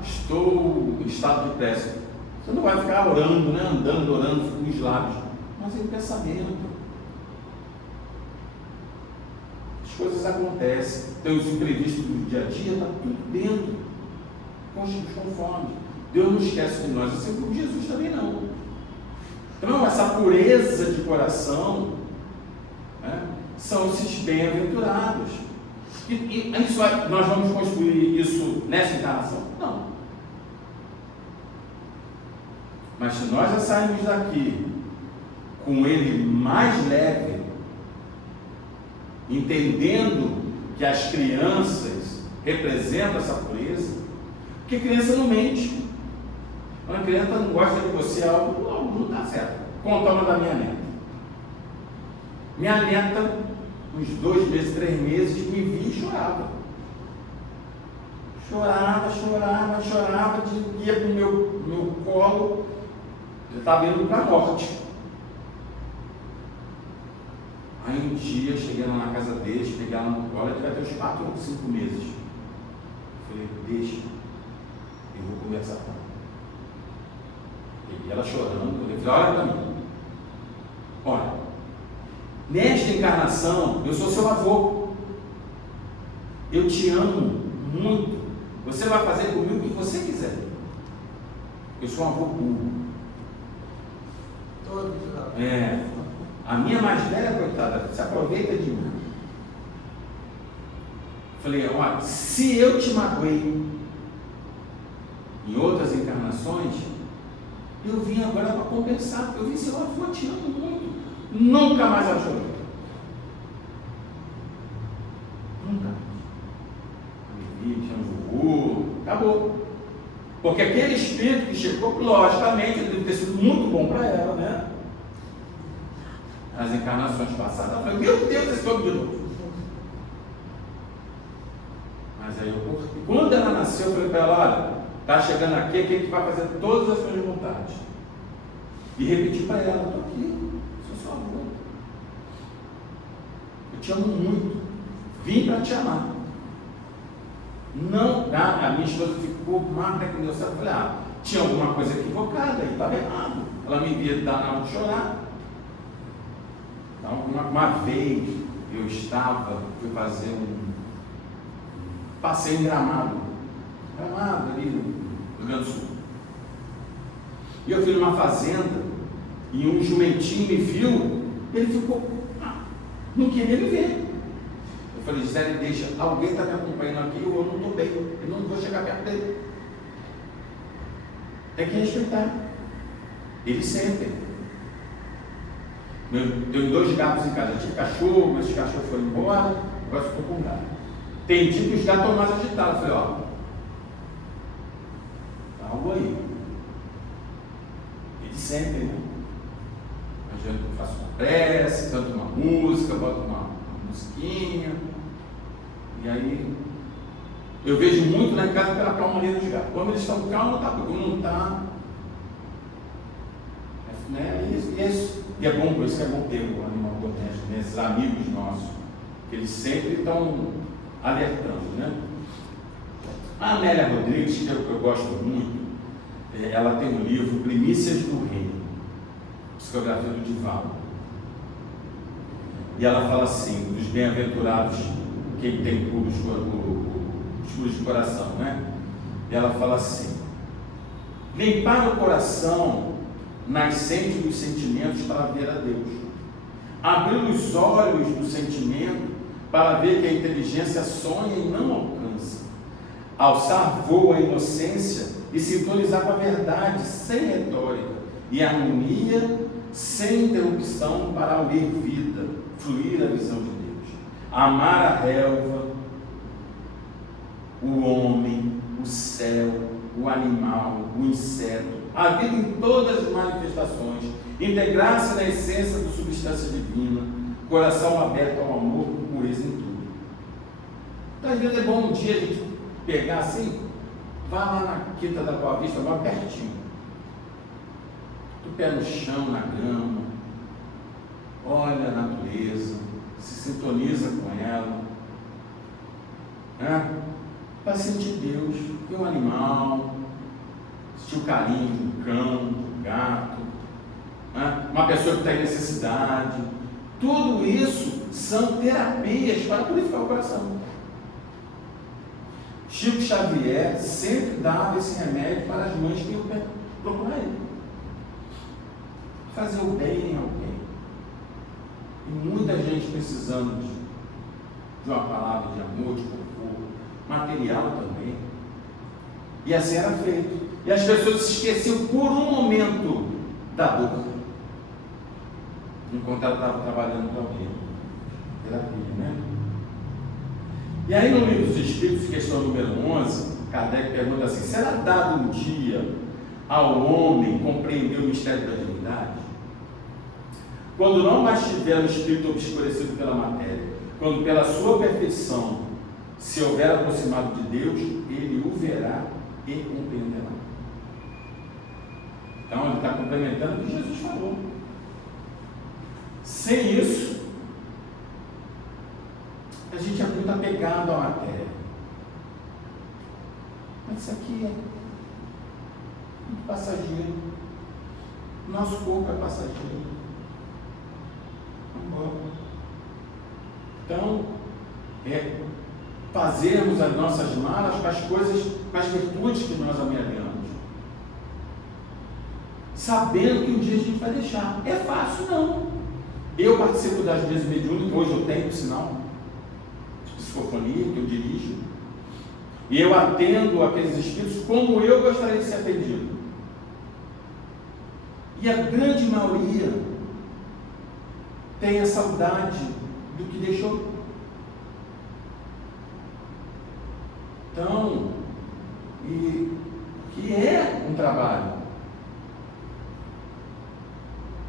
estou em estado de prece. Você não vai ficar orando, né? Andando, orando com os lábios, mas em pensamento. As coisas acontecem. Tem os imprevistos do dia a dia, está tudo dentro, conforme. Deus não esquece de nós, assim como Jesus também não. Então, essa pureza de coração, né, são esses bem-aventurados. E nós vamos construir isso nessa encarnação? Não. Mas se nós já sairmos daqui com ele mais leve, entendendo que as crianças representam essa pureza, porque criança não mente. Quando a criança não gosta de você, algo não está certo. Conta uma da minha neta. Minha neta, uns 2 meses, 3 meses, me via e chorava. Chorava, ia para o meu colo. Eu estava indo para a morte. Aí um dia, cheguei lá na casa deles, peguei ela no colo, ele vai ter uns 4 ou 5 meses. Eu falei, deixa, eu vou conversar com ela. Peguei ela chorando, eu falei, olha para mim. Olha, nesta encarnação, eu sou seu avô. Eu te amo muito. Você vai fazer comigo o que você quiser. Eu sou um avô burro. A minha mais velha, coitada, se aproveita de mim. Falei, olha, se eu te magoei em outras encarnações, eu vim agora para compensar, porque eu vim seu avô, te amo muito. Nunca mais ela chorou. Nunca mais. Me chama acabou. Porque aquele espírito que chegou, logicamente, deve ter sido muito bom para ela, né? As encarnações passadas, ela falou, meu Deus, esse homem de novo. Mas aí quando ela nasceu, eu falei para ela, olha, está chegando aqui, quem que vai fazer todas as suas vontades. E repeti para ela, estou aqui, sou sua avó. Eu te amo muito, vim para te amar. Não, a minha esposa ficou marca que Deus sabe. Eu falei, tinha alguma coisa equivocada, aí estava errado. Ela me via danado de chorar. Então, uma vez eu fui fazer passeio em Gramado ali no Rio Grande do Sul. E eu fui numa fazenda e um jumentinho me viu, ele ficou, não queria me ver. Eu falei, Gisele, deixa, alguém está me acompanhando aqui, eu não estou bem, eu não vou chegar perto dele. Tem que respeitar. Eles sentem. Eu tenho 2 gatos em casa, eu tive cachorro, mas os cachorros foram embora, agora ficou com gato. Tem dia que os gatos estão mais agitados. Eu falei, tá algo aí. Eles sentem, né? Eu faço uma prece, canto uma música, boto uma musiquinha. E aí eu vejo muito lá em casa pela calmaria dos gatos. Quando eles estão calmos, tá bom. Quando não está, isso. E é bom, por isso que é bom ter o animal doméstico, né? Esses amigos nossos, que eles sempre estão alertando, né? A Amélia Rodrigues, que eu gosto muito, ela tem um livro, Primícias do Reino, psicografia do Divaldo. E ela fala assim, dos bem-aventurados, quem tem puros de coração, né? E ela fala assim, limpar o coração nascente dos sentimentos para ver a Deus. Abrir os olhos do sentimento para ver que a inteligência sonha e não alcança. Alçar voo a inocência e sintonizar com a verdade sem retórica e harmonia sem interrupção para ouvir vida, fluir a visão de Deus. Amar a relva, o homem, o céu, o animal, o inseto, a vida em todas as manifestações, integrar-se na essência da substância divina, coração aberto ao amor, com pureza em tudo. Então, às vezes é bom um dia a gente pegar assim, vá lá na Quinta da Boa Vista, vá pertinho, do pé no chão, na grama, olha a natureza, se sintoniza com ela, né? Para sentir Deus, ver um animal, sentir o carinho do cão, do gato, né? Uma pessoa que está em necessidade. Tudo isso são terapias para purificar o coração. Chico Xavier sempre dava esse remédio para as mães que iam procurar ele. Fazer o bem em alguém. E muita gente precisando de uma palavra de amor, de conforto, material também. E assim era feito. E as pessoas se esqueciam por um momento da dor, enquanto ela estava trabalhando com alguém. Terapia, né? E aí no Livro dos Espíritos, questão número 11, Kardec pergunta assim, será dado um dia ao homem compreender o mistério da divindade? Quando não mais tiver o espírito obscurecido pela matéria, quando pela sua perfeição se houver aproximado de Deus, ele o verá e compreenderá. Então ele está complementando o que Jesus falou. Sem isso, a gente é muito apegado à matéria. Mas isso aqui é muito passageiro. Nosso corpo é passageiro. Vamos embora. Então, fazermos as nossas malas com as coisas, com as virtudes que nós amealhamos. Sabendo que um dia a gente vai deixar. É fácil, não. Eu participo das mesas mediúnicas, hoje eu tenho, por sinal, de psicofonia, que eu dirijo. E eu atendo aqueles espíritos como eu gostaria de ser atendido. E a grande maioria tem a saudade do que deixou. Então, que é um trabalho.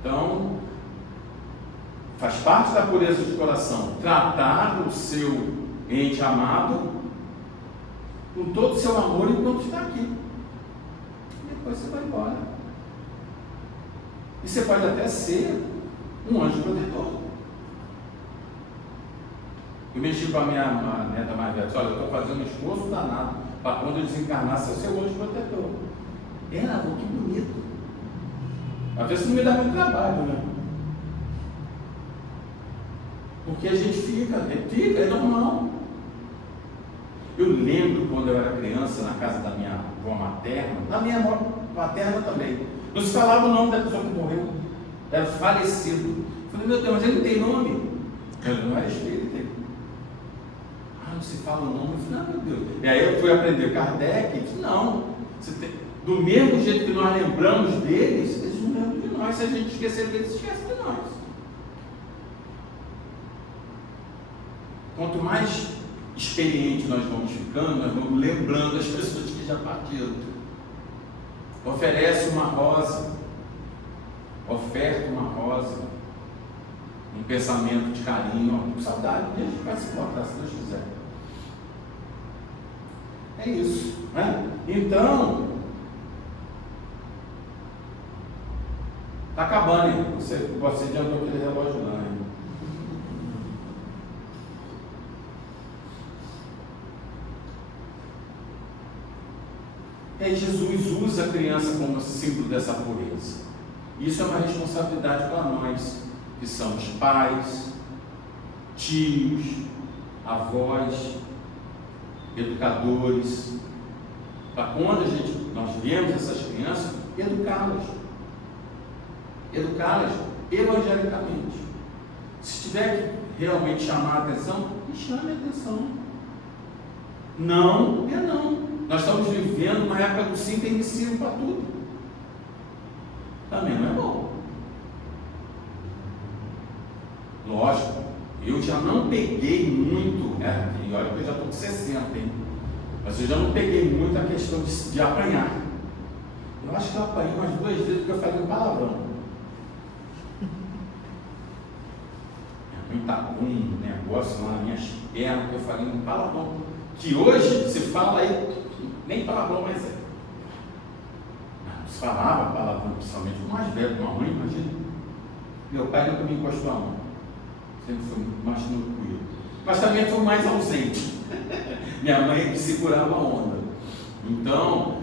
Então, faz parte da pureza de coração tratar o seu ente amado com todo o seu amor enquanto está aqui. Depois você vai embora. E você pode até ser um anjo protetor. Eu mexi com a minha neta mais velha, disse, olha, eu estou fazendo um esforço danado para quando eu desencarnar ser o seu anjo protetor. Ela, que bonito. Às vezes não me dá muito trabalho, né? Porque a gente fica, é normal. Eu lembro quando eu era criança, na casa da minha avó materna, da minha avó materna também, não se falava o nome da pessoa que morreu, era falecido. Eu falei, meu Deus, mas ele não tem nome. Ele não era espírita. Não se fala o nome. Eu falei, meu Deus. E aí eu fui aprender Kardec, disse, não, do mesmo jeito que nós lembramos deles, eles não lembram de nós. Se a gente esquecer deles, esquece de nós. Quanto mais experiente nós vamos ficando, nós vamos lembrando as pessoas que já partiram. Oferece uma rosa, oferta uma rosa, um pensamento de carinho, com saudade, e a gente vai se encontrar, se Deus quiser. É isso, né? Então, está acabando, hein? Você adiantou aquele relógio não, hein? E Jesus usa a criança como símbolo dessa pureza. Isso é uma responsabilidade para nós, que somos pais, tios, avós, educadores, para quando nós vemos essas crianças, educá-las evangelicamente. Se tiver que realmente chamar a atenção, chame a atenção. Não é não. Nós estamos vivendo uma época do sim tem ensino para tudo. Também não é bom. Lógico, eu já não peguei muito, e olha que eu já estou com 60, hein? Mas eu já não peguei muito a questão de apanhar. Eu acho que eu apanhei umas 2 vezes porque eu falei um palavrão. Minha mãe tacou um negócio lá nas minhas pernas que eu falei um palavrão. Que hoje se fala aí, nem palavrão mais é. Não se falava palavrão, principalmente o mais velho, uma mãe, imagina. Meu pai nunca me encostou a mão. Sempre foi mais tranquilo. Mas também foi mais ausente. Minha mãe que segurava a onda. Então,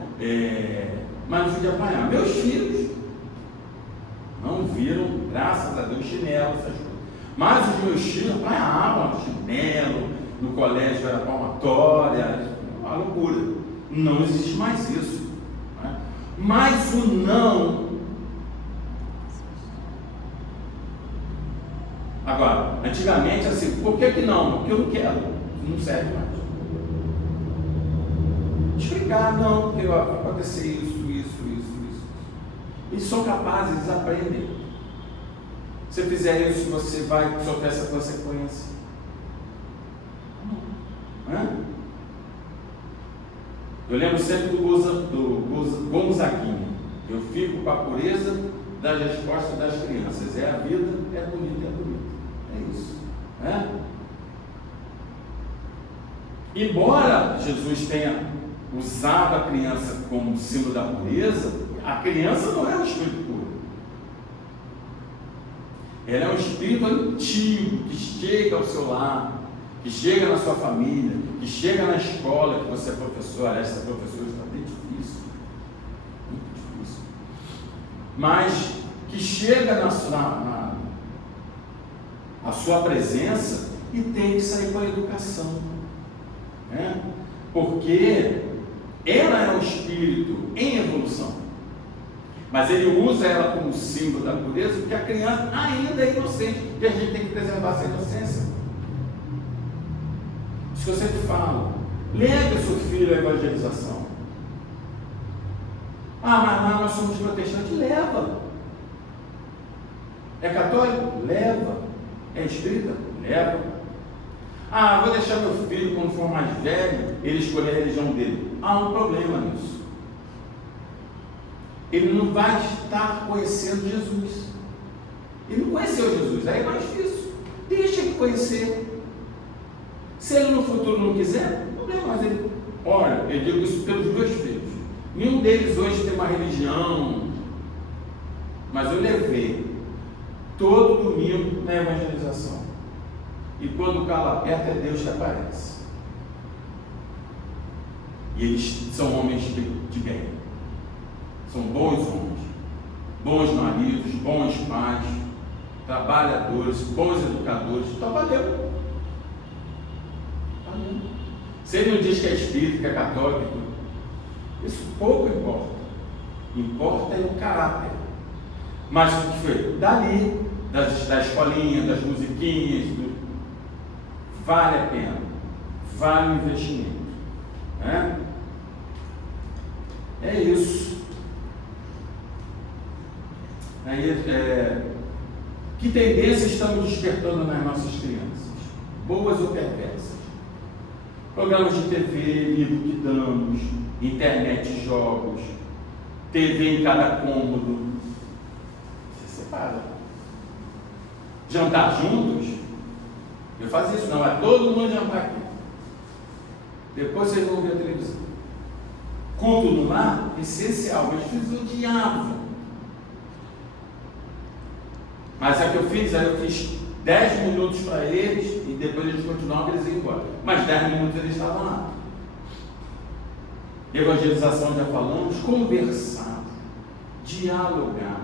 mas não fui de apanhar. Meus filhos não viram, graças a Deus, chinelo, essas coisas. Mas os meus filhos apanhavam chinelo, no colégio era palmatória, uma loucura. Não existe mais isso. Né? Mas o não. Agora, antigamente assim, por que não? Porque eu não quero, não serve mais. Explicar, não, porque vai acontecer isso. Eles são capazes, eles aprendem. Se fizer isso, você vai sofrer essa consequência. Eu lembro sempre do Gonzaguinha. Eu fico com a pureza das respostas das crianças. É a vida, é bonita, é bonita. É isso. Embora Jesus tenha usado a criança como símbolo da pureza, a criança não é um espírito puro. Ela é um espírito antigo que chega ao seu lar, que chega na sua família, que chega na escola, que você é professor. Essa professora está bem difícil, muito difícil, mas que chega a sua presença e tem que sair com a educação, porque ela é um espírito em evolução, mas ele usa ela como símbolo da pureza, porque a criança ainda é inocente, e a gente tem que preservar essa inocência. Isso que eu sempre falo, leve o seu filho à evangelização. Mas nós somos protestantes, leva. É católico? Leva. É espírita? Leva. Vou deixar meu filho, quando for mais velho, ele escolher a religião dele. Há um problema nisso. Ele não vai estar conhecendo Jesus. Ele não conheceu Jesus, aí é mais difícil. Deixa ele conhecer. Se ele no futuro não quiser, não problema, mas ele, olha, eu digo isso pelos meus filhos. Nenhum deles hoje tem uma religião, mas eu levei todo domingo na evangelização. e quando o calo aperta é Deus que aparece. E eles são homens de bem, são bons homens, bons maridos, bons pais, trabalhadores, bons educadores. Então valeu. Se ele não diz que é espírita, que é católico, isso pouco importa. Importa é o caráter. Mas o que foi? Dali, da escolinha, das musiquinhas, vale a pena, vale o investimento. Né? É isso. Aí, que tendências estamos despertando nas nossas crianças? Boas ou perversas? Programas de TV, livro que damos, internet, jogos, TV em cada cômodo. Você separa. Jantar juntos? Eu fazia isso, não, vai todo mundo jantar aqui. Depois vocês vão ver a televisão. Culto no lar, essencial, meus filhos odiavam. Mas é que eu fiz, aí eu fiz 10 minutos para eles e depois eles continuavam, eles iam embora. Mas 10 minutos eles estavam lá. Evangelização já falamos, conversar, dialogar.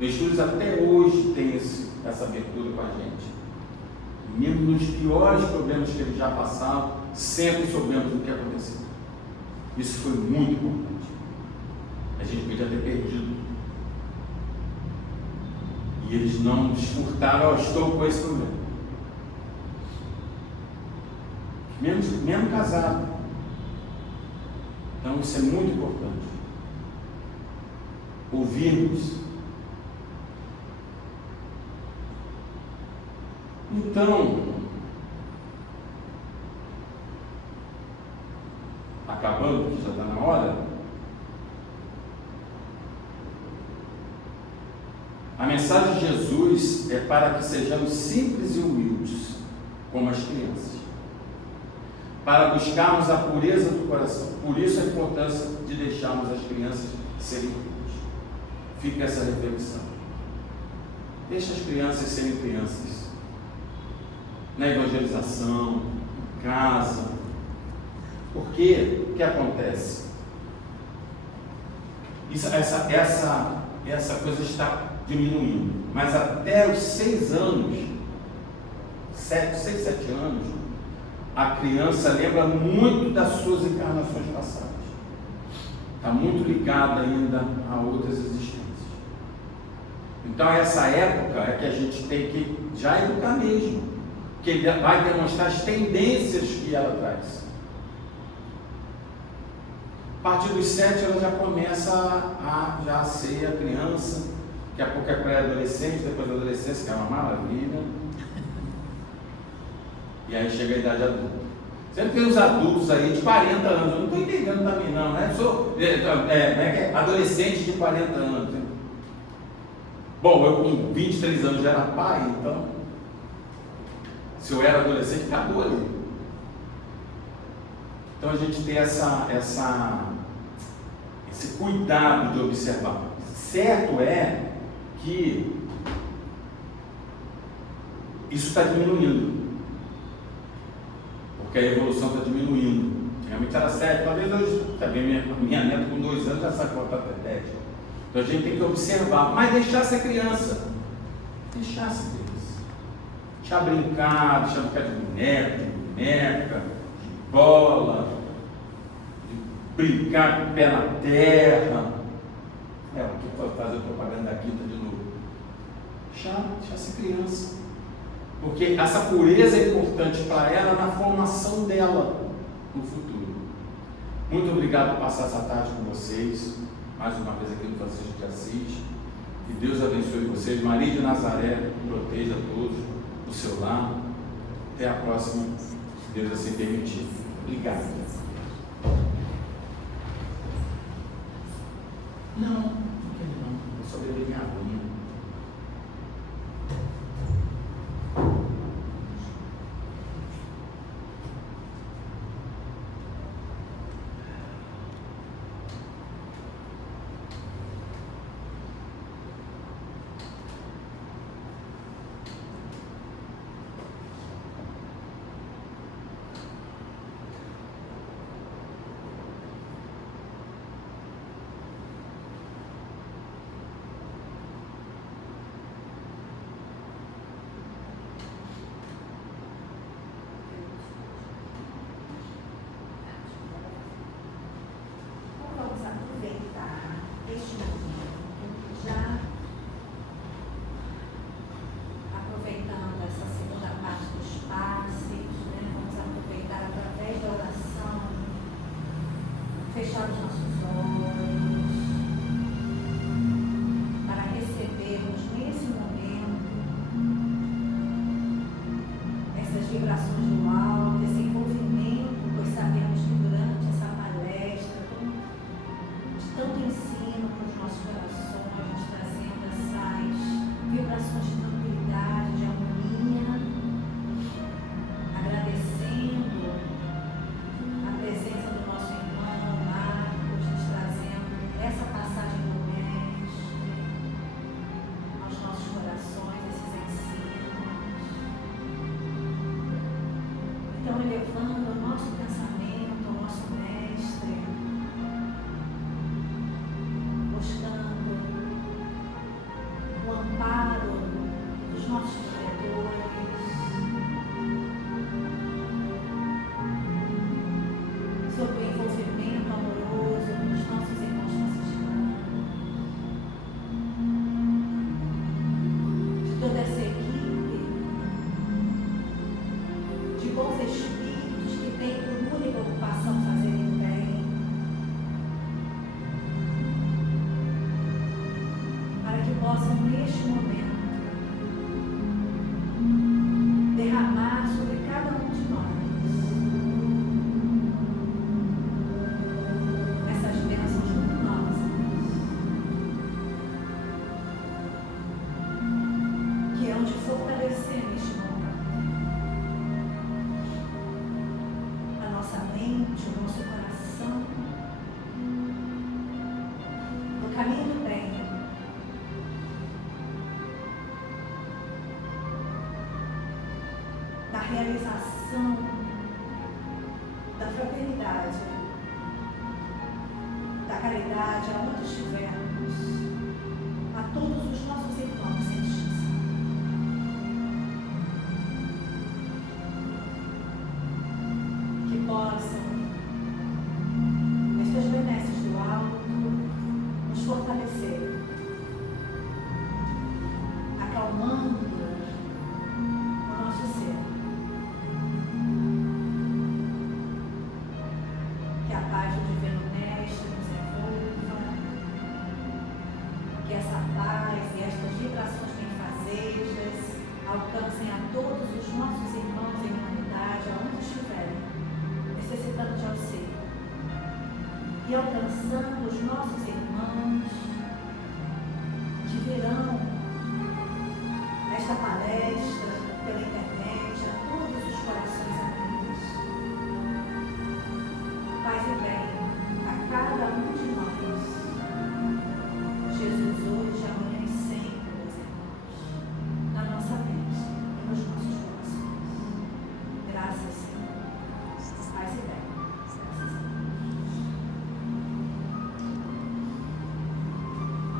Meus filhos até hoje têm essa abertura com a gente. Mesmo nos piores problemas que eles já passaram, sempre soubemos do que aconteceu. Isso foi muito importante. A gente podia ter perdido. E eles não desfrutaram, estou com esse problema. Mesmo casado. Então isso é muito importante. Ouvirmos. Então, acabando, porque já está na hora, a mensagem de Jesus é para que sejamos simples e humildes, como as crianças, para buscarmos a pureza do coração. Por isso a importância de deixarmos as crianças serem puras. Fica essa reflexão. Deixa as crianças serem crianças. Na evangelização, em casa. Porque o que acontece? Essa coisa está diminuindo. Mas até os 6 anos, 6, 7 anos, a criança lembra muito das suas encarnações passadas. Está muito ligada ainda a outras existências. Então essa época é que a gente tem que já educar mesmo. Que ele vai demonstrar as tendências que ela traz. A partir dos 7 ela já começa a ser a criança, daqui a pouco é pré-adolescente, depois da adolescência, que é uma maravilha. E aí chega a idade adulta. Sempre tem uns adultos aí de 40 anos, eu não estou entendendo também não, né? Sou adolescente de 40 anos. Bom, eu com 23 anos já era pai, então se eu era adolescente, acabou ali. Então a gente tem esse cuidado de observar. Certo é que isso está diminuindo. Porque a evolução está diminuindo. Realmente era 7, talvez hoje, também minha neta com 2 anos já sabe contar até 10. Então a gente tem que observar, mas deixar ser criança. Deixar ser criança. Deixar brincar de boneco, de boneca, de bola, de brincar com o pé na terra. O que pode fazer propaganda da quinta de novo? Deixar ser criança. Porque essa pureza é importante para ela na formação dela no futuro. Muito obrigado por passar essa tarde com vocês. Mais uma vez aqui no Francisco de Assis. Que Deus abençoe vocês. Maria de Nazaré proteja todos no seu lar. Até a próxima, se Deus assim permitir. Obrigado. Não quero não. Eu só beber minha aguinha. fechar os nossos olhos, para recebermos nesse momento essas vibrações do alto, esse envolvimento, pois sabemos que durante essa palestra, de tanto ensino para os nossos corações, trazendo essas vibrações de tranquilidade, de harmonia, agradecendo a presença do nosso irmão Marcos, nos trazendo essa passagem do Mestre aos nossos corações, esses ensinos. Então, elevando o nosso pensamento ao nosso Mestre, buscando o amparo dos nossos protetores, sob o envolvimento amoroso dos nossos irmãos franciscanos, de toda essa equipe de bons espíritos que tem por única ocupação fazerem o bem, para que possam neste momento derramar sobre cada um de nós essas bênçãos luminosas, que hão de fortalecer neste momento a nossa mente, o nosso coração, no caminho do bem, na realização da fraternidade, da caridade, aonde estivermos, a todos os nossos irmãos em extinção. Que possam, estas benesses do alto, nos fortalecer, acalmando o nosso ser. Que a paz do Divino Mestre nos envolva, que essa paz e estas vibrações benfazejas alcancem a todos os nossos irmãos em humanidade, aonde estiverem, necessitando de auxílio, e alcançando os nossos irmãos